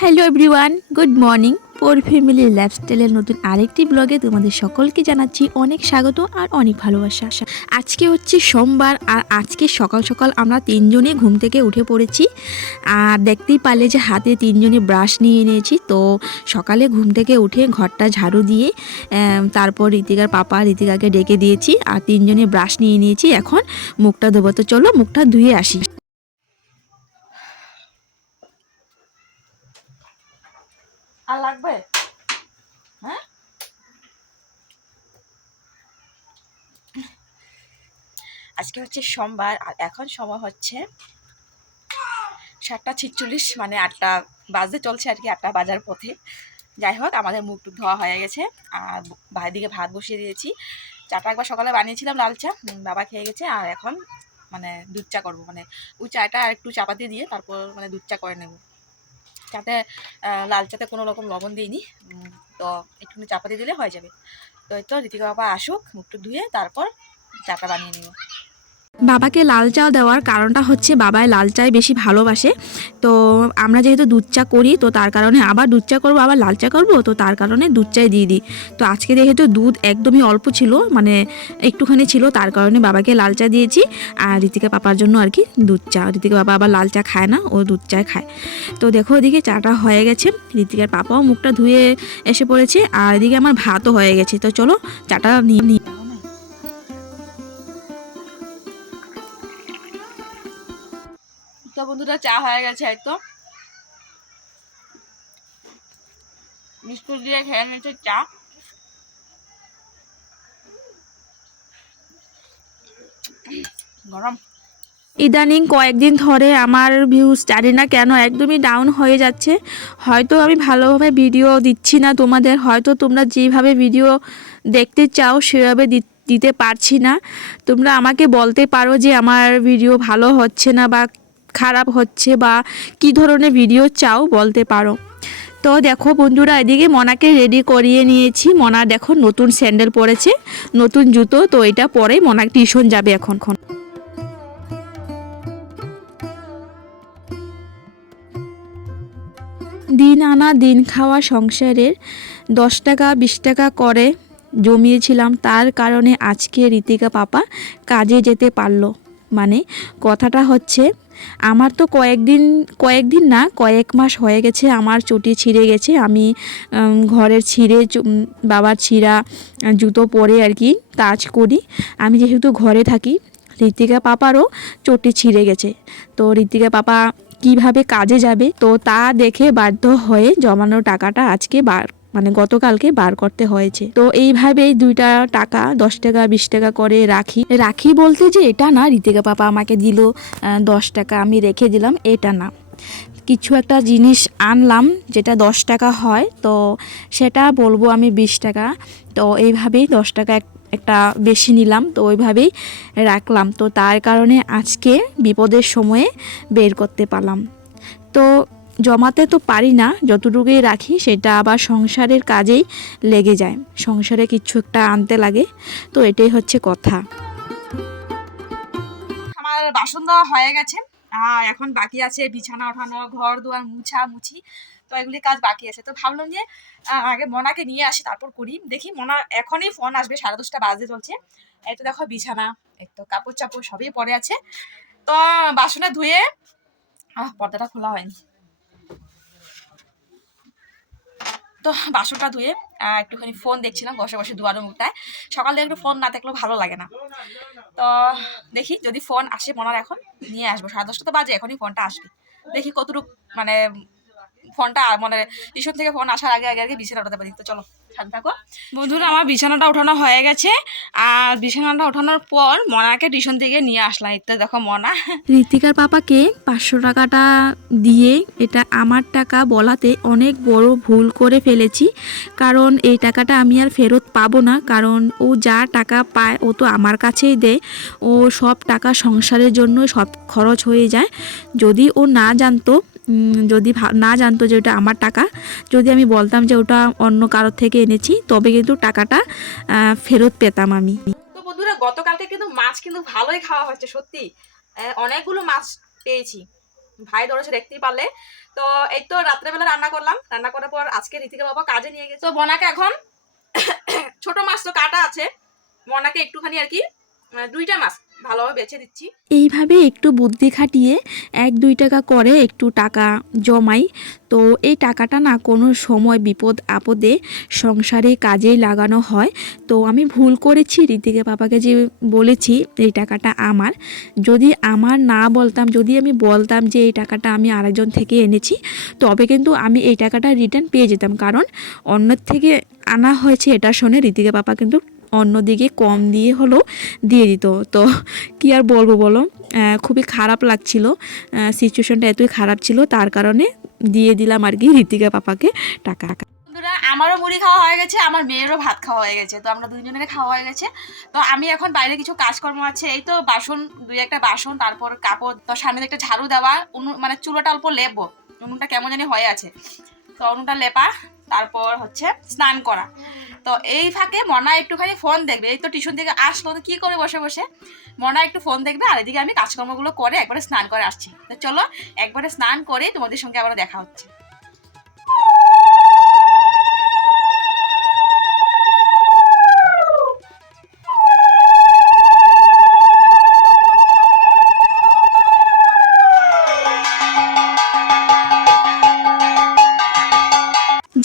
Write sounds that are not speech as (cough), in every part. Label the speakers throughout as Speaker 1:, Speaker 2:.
Speaker 1: Hello everyone good morning poor family লাইফস্টাইলের নতুন আরেকটি ব্লগে তোমাদের সকলকে জানাচ্ছি অনেক স্বাগত আর অনেক ভালোবাসা। আজকে হচ্ছে সোমবার আর আজকে সকাল সকাল আমরা তিনজনে ঘুম থেকে উঠে পড়েছি। আর দেখতেই পারলে যে হাতে তিনজনে ব্রাশ নিয়ে নিয়েছি, তো সকালে ঘুম থেকে উঠে ঘরটা ঝাড়ু দিয়ে তারপর ঋতিকার পাপা ঋতিকাকে ডেকে দিয়েছি আর তিনজনে ব্রাশ নিয়ে নিয়েছি। এখন মুখটা ধোবো, তো চলো মুখটা ধুয়ে আসি।
Speaker 2: আর লাগবে? হ্যাঁ? আজকে হচ্ছে সোমবার, আর এখন সময় হচ্ছে সাতটা ছিচল্লিশ মানে আটটা বাজতে চলছে আর কি, আটটা বাজার পথে। যাই হোক, আমাদের মুখ টুক ধোয়া হয়ে গেছে, আর ভাই দিকে ভাত বসিয়ে দিয়েছি। চাটা একবার সকালে বানিয়েছিলাম লাল চা বাবা খেয়ে গেছে, আর এখন মানে দুধ চা করব মানে ওই চাটা আর একটু চাপাতি দিয়ে তারপর মানে দুধ চা করে নেব। চাতে লাল চাতে কোনো রকম লবণ দিইনি। তো একটুখানি চাপাতি দিলে হয়ে যাবে। তো এই তো ঋতিকা বাবা আসুক, মুখটু ধুয়ে তারপর চাটা বানিয়ে নেব।
Speaker 1: বাবাকে লাল চা দেওয়ার কারণটা হচ্ছে বাবায় লাল চাই বেশি ভালোবাসে। তো আমরা যেহেতু দুধ চা করি, তো তার কারণে আবার দুধ চা করব, আবার লাল চা করব, তো তার কারণে দুধ চাই দিয়ে দিই। তো আজকে যেহেতু দুধ একদমই অল্প ছিল মানে একটুখানি ছিল, তার কারণে বাবাকে লাল চা দিয়েছি। আর ঋতিকা পাপার জন্য আর কি দুধ চা। ঋতিকা বাবা আবার লাল চা খায় না, ও দুধ চা খায়। তো দেখো ওদিকে চাটা হয়ে গেছে। ঋতিকার পাপাও মুখটা ধুয়ে এসে পড়েছে, আর এদিকে আমার ভাতও হয়ে গেছে। তো চলো চাটা নিয়ে নিই
Speaker 2: তো বন্ধুরা, চা হয়ে গেছে তো বিস্কুট দিয়ে খেয়ে নিয়েছে চা। গরম।
Speaker 1: ইদানিং কয়েকদিন ধরে আমার ভিউজ জানি না কেন একদমই ডাউন হয়ে যাচ্ছে। হয়তো আমি ভালোভাবে ভিডিও দিচ্ছি না তোমাদের, হয়তো তোমরা যেভাবে ভিডিও দেখতে চাও সেভাবে দিতে পারছি না। তোমরা আমাকে বলতে পারো যে আমার ভিডিও ভালো হচ্ছে না বা খারাপ হচ্ছে বা কি ধরনের ভিডিও চাও বলতে পারো। তো দেখো বন্ধুরা, এদিকে মনাকে রেডি করিয়ে নিয়েছি। মনা দেখো নতুন স্যান্ডেল পরেছে, নতুন জুতো, তো এটা পরে মনা টিউশন যাবে এখন দিন আনা দিন খাওয়া সংসারের, দশ টাকা, বিশ টাকা করে জমিয়েছিলাম। তার কারণে আজকে ঋতিকা পাপা কাজে যেতে পারল। মানে কথাটা হচ্ছে, আমার তো কয়েকদিন কয়েকদিন না, কয়েক মাস হয়ে গেছে, আমার চটি ছিঁড়ে গেছে, আমি ঘরের ছিঁড়ে বাবার ছিঁড়া জুতো পরে আর কি কাজ করি। আমি যেহেতু ঘরে থাকি ঋতিকা পাপারও চটি ছিঁড়ে গেছে। তো ঋতিকা পাপা কীভাবে কাজে যাবে, তো তা দেখে বাধ্য হয়ে জমানো টাকাটা আজকে বার মানে গতকালকে বার করতে হয়েছে। তো এইভাবেই দুইটা টাকা, দশ টাকা, বিশ টাকা করে রাখি। রাখি বলতে যে এটা না ঋতিকা পাপা আমাকে দিল দশ টাকা, আমি রেখে দিলাম, এটা না। কিছু একটা জিনিস আনলাম যেটা দশ টাকা হয়, তো সেটা বলব আমি বিশ টাকা। তো এইভাবেই দশ টাকা একটা বেশি নিলাম, তো ওইভাবেই রাখলাম। তো তার কারণে আজকে বিপদের সময়ে বের করতে পারলাম। তো জমাতে তো পারি না, যতটুকুই রাখি সেটা আবার সংসারের কাজেই লেগে যায়। সংসারে কিছু একটা আনতে লাগে, তো এটাই হচ্ছে কথা।
Speaker 2: আমার বাসন দেওয়া হয়ে গেছে এখন বাকি আছে বিছানা, ওঠানো, ঘর দুয়ার মুছা, মুছি, তো এগুলি কাজ বাকি আছে। তো ভাবলাম যে আগে মনাকে নিয়ে আসি, তারপর করি। দেখি মনা, এখনই ফোন আসবে, সাড়ে দশটা বাজে চলছে। এই তো দেখো বিছানা তো কাপড় চাপড় সবই পড়ে আছে। তো বাসনে ধুয়ে, আহ, পর্দাটা খোলা হয়নি। তো বাসনটা ধুয়ে একটুখানি ফোন দেখছিলাম, বসে বসে দুয়ারো মুখটায়। সকালে একটু ফোন না থাকলেও ভালো লাগে না। তো দেখি যদি ফোন আসে মনার এখন, নিয়ে আসব। সাড়ে দশটা তো বাজে, এখনই ফোনটা আসবে। দেখি কতটুকু মানে ফোনটা মানে টিউশন থেকে ফোন আসার আগে আগে আগে বিছানা উঠাতে পারি। তো চলো। সাথে থাকো। বন্ধুরা আমার বিছানাটা ওঠানো হয়ে গেছে। আর বিছানাটা ওঠানোর পর মনাকে টিউশন থেকে নিয়ে আসলাম। এতে দেখো মনা।
Speaker 1: ঋতিকার পাপাকে পাঁচশো টাকাটা দিয়ে এটা আমার টাকা বলাতে অনেক বড় ভুল করে ফেলেছি। কারণ এই টাকাটা আমি আর ফেরত পাবো না। কারণ ও যা টাকা পায় ও তো আমার কাছেই দেয়। ও সব টাকা সংসারের জন্য সব খরচ হয়ে যায়। যদি ও না জানতো যদি না জানতো যে ওটা আমার টাকা, যদি আমি বলতাম যে ওটা অন্য কারোর থেকে এনেছি, তবে কিন্তু টাকাটা ফেরত পেতাম আমি।
Speaker 2: তো বন্ধুরা, গতকালকে কিন্তু মাছ কিন্তু ভালোই খাওয়া হচ্ছে সত্যি। অনেকগুলো মাছ পেয়েছি। ভাই ধরেছে, দেখতেই পারলে। তো এই তো রাত্রেবেলা রান্না করলাম। রান্না করার পর আজকে ঋতিকা বাবা কাজে নিয়ে গেছে। তো মনাকে এখন (coughs) ছোট মাছ তো কাটা আছে। মনাকে একটুখানি আর কি দুইটা মাছ ভালোভাবে বেছে দিচ্ছি।
Speaker 1: এইভাবে একটু বুদ্ধি খাটিয়ে এক, দুই টাকা করে একটু টাকা জমাই। তো এই টাকাটা না কোনো সময় বিপদ আপদে সংসারে কাজেই লাগানো হয়। তো আমি ভুল করেছি, ঋতিকে পাপাকে যে বলেছি, এই টাকাটা আমার। যদি আমার না বলতাম, যদি আমি বলতাম যে এই টাকাটা আমি আরেকজন থেকে এনেছি, তবে কিন্তু আমি এই টাকাটা রিটার্ন পেয়ে যেতাম। কারণ অন্যের থেকে আনা হয়েছে এটা শুনে ঋতিকা পাপা কিন্তু অন্যদিকে কম দিয়ে হলেও দিয়ে দিত। তো কি আর বলব বলো? খুবই খারাপ লাগছিল। সিচুয়েশনটা এতই খারাপ ছিল, তার কারণে দিয়ে দিলাম আর কি ঋতিকা পাপাকে টাকা।
Speaker 2: আমারও মুড়ি খাওয়া হয়ে গেছে, আমার মেয়েরও ভাত খাওয়া হয়ে গেছে, তো আমরা দুজনের খাওয়া হয়ে গেছে। তো আমি এখন বাইরে কিছু কাজকর্ম আছে, এই তো বাসন, দুই একটা বাসন, তারপর কাপড়, তো সামনে একটা ঝাড়ু দেওয়া মানে চুলোটা অল্প লেপবো, উনুনটা কেমন জানি হয়ে আছে। তো উনুনটা লেপা তারপর হচ্ছে স্নান করা। তো এই ফাঁকে মনা একটুখানি ফোন দেখবে। এই তো টিউশন থেকে আসলো, তো কী করে বসে বসে? মনা একটু ফোন দেখবে, আর এদিকে আমি কাজকর্মগুলো করে একবারে স্নান করে আসছি। তো চলো, একবারে স্নান করে তোমাদের সঙ্গে আবার দেখা হচ্ছে।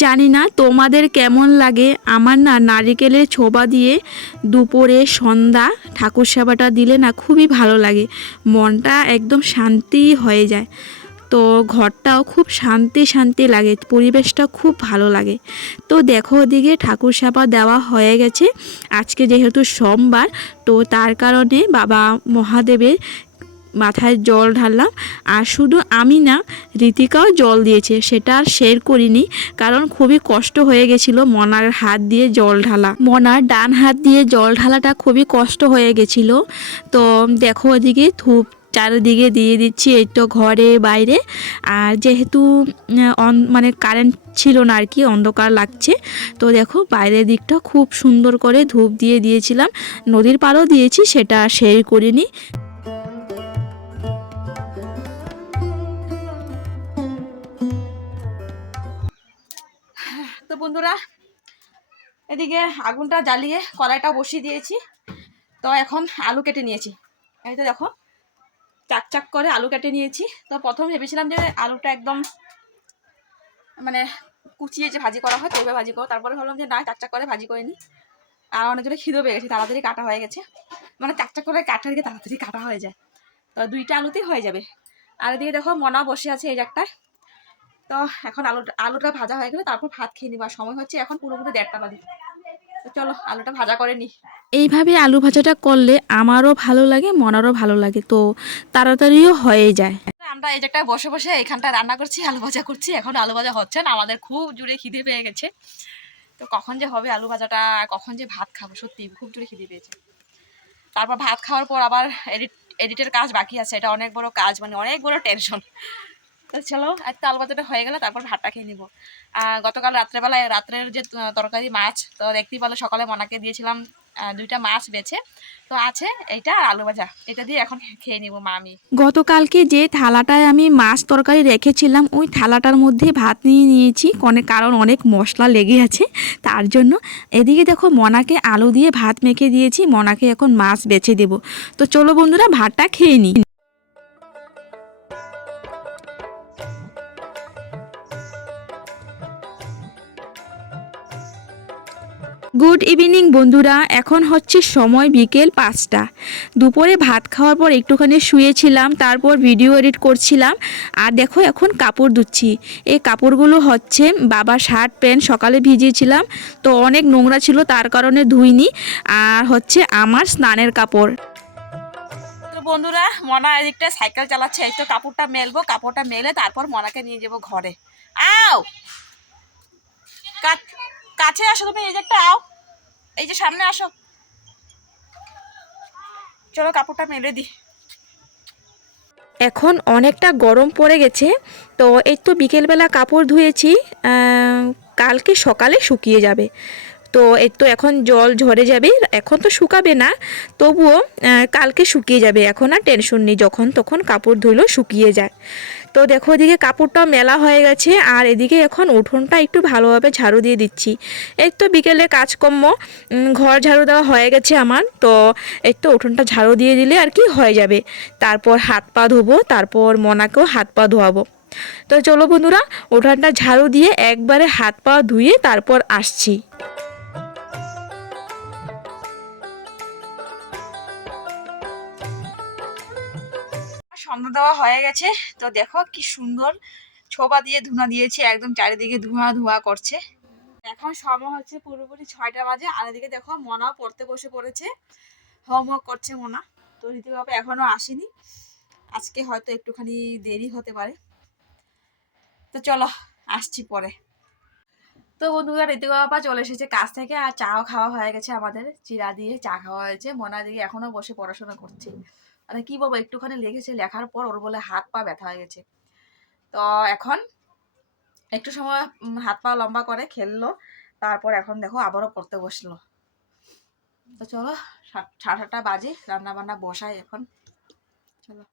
Speaker 1: জানি না তোমাদের কেমন লাগে। আমার না নারিকেলের ছোবা দিয়ে দুপুরে সন্ধ্যা ঠাকুর সেবাটা দিলে না খুবই ভালো লাগে। মনটা একদম শান্তি হয়ে যায়। তো ঘরটাও খুব শান্তি শান্তি লাগে, পরিবেশটা খুব ভালো লাগে। তো দেখো ওদিকে ঠাকুর সেবা দেওয়া হয়ে গেছে। আজকে যেহেতু সোমবার, তো তার কারণে বাবা মহাদেবের মাথায় জল ঢাললাম। আর শুধু আমি না ঋতিকাও জল দিয়েছে। সেটা আর শেয়ার করিনি, কারণ খুবই কষ্ট হয়ে গেছিল মনার হাত দিয়ে জল ঢালা। মনার ডান হাত দিয়ে জল ঢালাটা খুবই কষ্ট হয়ে গেছিল। তো দেখো ওদিকে ধূপ চারিদিকে দিয়ে দিচ্ছি, এই তো ঘরে, বাইরে। আর যেহেতু অন- মানে কারেন্ট ছিল না আর কি, অন্ধকার লাগছে। তো দেখো বাইরের দিকটা খুব সুন্দর করে ধূপ দিয়ে দিয়েছিলাম। নদীর পাড়ও দিয়েছি, সেটা শেয়ার করিনি।
Speaker 2: তো বন্ধুরা, এদিকে আগুনটা জ্বালিয়ে কড়াইটা বসিয়ে দিয়েছি। তো এখন আলু কেটে নিয়েছি। এই তো দেখো, চাক চাক করে আলু কেটে নিয়েছি। তো প্রথম ভেবেছিলাম যে আলুটা একদম মানে কুচিয়ে যে ভাজি করা হয়, তবে ভাজি করো তারপরে ভাবলাম যে না, চাক চাক করে ভাজি করে নিই আর অনেক জোরে খিদে পেয়ে গেছে, তাড়াতাড়ি কাটা হয়ে গেছে। মানে চাক চাক করে কাটা দিকে তাড়াতাড়ি কাটা হয়ে যায়। তো দুইটা আলুতেই হয়ে যাবে। আর এদিকে দেখো, মনা বসে আছে এই জায়গাটায় তো এখন আলুটা আলুটা ভাজা হয়ে গেলে তারপর ভাত খেয়ে নিবার সময় হচ্ছে এখন পুরোপুরি দেড়টা বাজে। তো চলো আলুটা ভাজা করে নি
Speaker 1: এইভাবে আলু ভাজাটা করলে আমারও ভালো লাগে মনারও ভালো লাগে। তো তাড়াতাড়িও হয়ে যায়।
Speaker 2: আমরা এই জায়গাটায় বসে বসে এখানটা রান্না করছি আলু ভাজা করছি। এখন আলু ভাজা হচ্ছে না আমাদের খুব জোরে খিদে পেয়ে গেছে। তো কখন যে হবে আলু ভাজাটা কখন যে ভাত খাব সত্যি খুব জোরে খিদে পেয়েছে। তারপর ভাত খাওয়ার পর আবার এডিট এডিটের কাজ বাকি আছে। এটা অনেক বড় কাজ মানে অনেক বড় টেনশন তো চলো আর তো আলু ভাজাটা হয়ে গেলে তারপর ভাতটা খেয়ে নিবো। গতকাল রাত্রেবেলায় রাত্রের যে তরকারি মাছ, তো দেখতেই পারল সকালে মনাকে দিয়েছিলাম দুইটা মাছ বেছে। তো আছে এইটা আলু ভাজা, এটা দিয়ে এখন খেয়ে নিবো মা, আমি।
Speaker 1: গতকালকে যে থালাটায় আমি মাছ তরকারি রেখেছিলাম, ওই থালাটার মধ্যে ভাত নিয়ে নিয়েছি অনেক কারণ অনেক মশলা লেগে আছে, তার জন্য। এদিকে দেখো মনাকে আলু দিয়ে ভাত মেখে দিয়েছি, মনাকে এখন মাছ বেছে দেব। তো চলো বন্ধুরা, ভাতটা খেয়ে নিই গুড ইভিনিং, বন্ধুরা। এখন হচ্ছে সময় বিকেল পাঁচটা। দুপুরে ভাত খাওয়ার পর একটুখানি শুয়েছিলাম, তারপর ভিডিও এডিট করছিলাম। আর দেখো, এখন কাপড় ধুচ্ছি। এই কাপড়গুলো হচ্ছে বাবা শার্ট, প্যান্ট সকালে ভিজিয়েছিলাম, তো অনেক নোংরা ছিল, তার কারণে ধুইনি। আর হচ্ছে আমার স্নানের কাপড়।
Speaker 2: বন্ধুরা, মনা এদিকটা সাইকেল চালাচ্ছে, এই তো কাপড়টা মেলবো, কাপড়টা মেলে তারপর মনাকে নিয়ে যাব ঘরে। আও! কা- কাছে আসো, তুমি এই যে একটা আও। এই যে সামনে আসো। চলো, কাপড়টা মেলে দি।
Speaker 1: এখন অনেকটা গরম পড়ে গেছে, তো এই তো বিকেলবেলা কাপড় ধুয়েছি কালকে সকালে শুকিয়ে যাবে। তো এই তো এখন জল ঝরে যাবে, এখন তো শুকাবে না, তবুও কালকে শুকিয়ে যাবে, এখন আর টেনশন নেই, যখন তখন কাপড় ধুলেও শুকিয়ে যায়। তো দেখো এদিকে কাপড়টা মেলা হয়ে গেছে, আর এদিকে এখন উঠোনটা একটু ভালোভাবে ঝাড়ু দিয়ে দিচ্ছি। এই তো বিকেলে কাজকর্ম ঘর ঝাড়ু দেওয়া হয়ে গেছে আমার, তো এই তো উঠোনটা ঝাড়ু দিয়ে দিলে আর কি হয়ে যাবে। তারপর হাত পা ধোবো, তারপর মনাকেও হাত পা ধোয়াবো। তো চলো বন্ধুরা, উঠানটা ঝাড়ু দিয়ে একবারে হাত পা ধুয়ে তারপর আসছি। সন্ধ্যা দেওয়া হয়ে গেছে। তো দেখো কি সুন্দর ছোপা দিয়ে ধুনা দিয়েছে, একদম চারিদিকে ধোঁয়া ধোঁয়া করছে। এখন সময় হচ্ছে পুরোপুরি ছয়টা বাজে, আর এদিকে দেখো মনাও পড়তে বসে পড়েছে। হোমওয়ার্ক করছে মনা। তো রীতিবাবা এখনও আসেনি। আজকে হয়তো একটুখানি দেরি হতে পারে। তো চলো, আসছি পরে। তো বন্ধুরা ঋতিকা বাবা চলে এসেছে কাজ থেকে, আর চাও খাওয়া হয়ে গেছে আমাদের। চিরা দিয়ে চা খাওয়া হয়েছে। মনা দিকে এখনও বসে পড়াশোনা করছে। মানে কি বলব, একটুখানি লেগেছে, লেখার পর ওর বলে হাত পা ব্যথা হয়ে গেছে। তো এখন একটু সময় হাত পা লম্বা করে খেললো, তারপর এখন দেখো আবারও পড়তে বসল। তো চলো সাড়ে সাতটা বাজে রান্না বান্না বসাই এখন। চলো।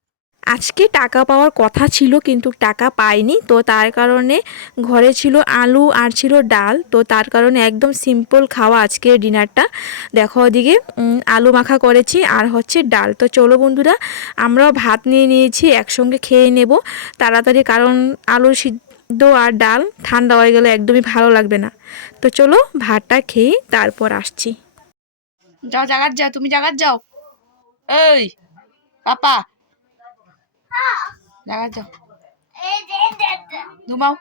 Speaker 1: আজকে টাকা পাওয়ার কথা ছিল কিন্তু টাকা পাইনি। তো তার কারণে ঘরে ছিল আলু আর ছিল ডাল। তো তার কারণে একদম সিম্পল খাওয়া আজকের ডিনারটা দেখো ওদিকে আলু মাখা করেছি আর হচ্ছে ডাল। তো চলো বন্ধুরা, আমরাও ভাত নিয়ে নিয়েছি, একসঙ্গে খেয়ে নেব। তাড়াতাড়ি কারণ আলু সিদ্ধ আর ডাল ঠান্ডা হয়ে গেলে একদমই ভালো লাগবে না। তো চলো ভাতটা খেয়ে তারপর আসছি। যাও, জাগাত যাও, তুমি জাগাত যাও। এই, পাপা জাগাত যাও ঘুমাও।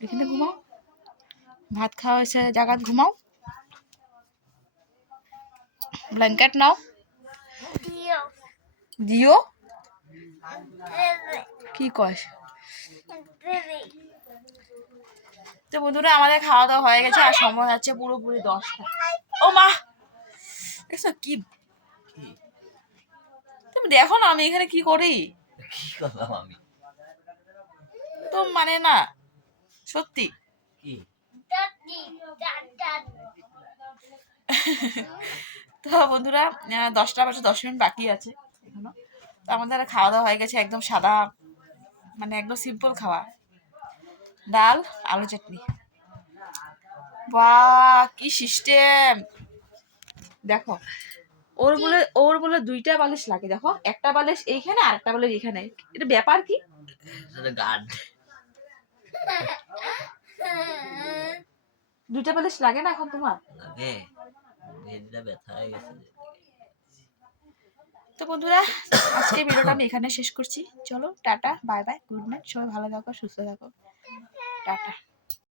Speaker 1: এখানে ঘুমাও। ভাত খাওয়া হয়েছে জাগাত ঘুমাও। ব্ল্যাঙ্কেট নাও। দিও। কি কস তো বন্ধুরা আমাদের খাওয়া দাওয়া হয়ে গেছে আর সময় আছে পুরোপুরি দশটা। ও মা! দেখছ কি তুমি দেখো না আমি এখানে কি করি?
Speaker 3: কি করলাম আমি?
Speaker 2: তো মানে না সত্যি।
Speaker 3: কি? (laughs)
Speaker 2: তো বন্ধুরা দশটা বাজে দশ মিনিট বাকি আছে এখনও। তো আমাদের খাওয়া দাওয়া হয়ে গেছে একদম সাদা মানে একদম সিম্পল খাওয়া। ডাল আলু চাটনি। বাহ কি সিস্টেম দেখো ওর বলে ওর বলে দুইটা বালিশ লাগে দেখো। একটা বালিশ এইখানে আর একটা বালিশ এইখানে এটা ব্যাপার কি? দুইটা বালিশ লাগে না এখন তোমার?
Speaker 3: হয়ে
Speaker 2: তো বন্ধুরা আজকে ভিডিওটা আমি এখানে শেষ করছি। চলো ta-ta bye bye good night. সবাই ভালো থাকো সুস্থ থাকো। টাটা।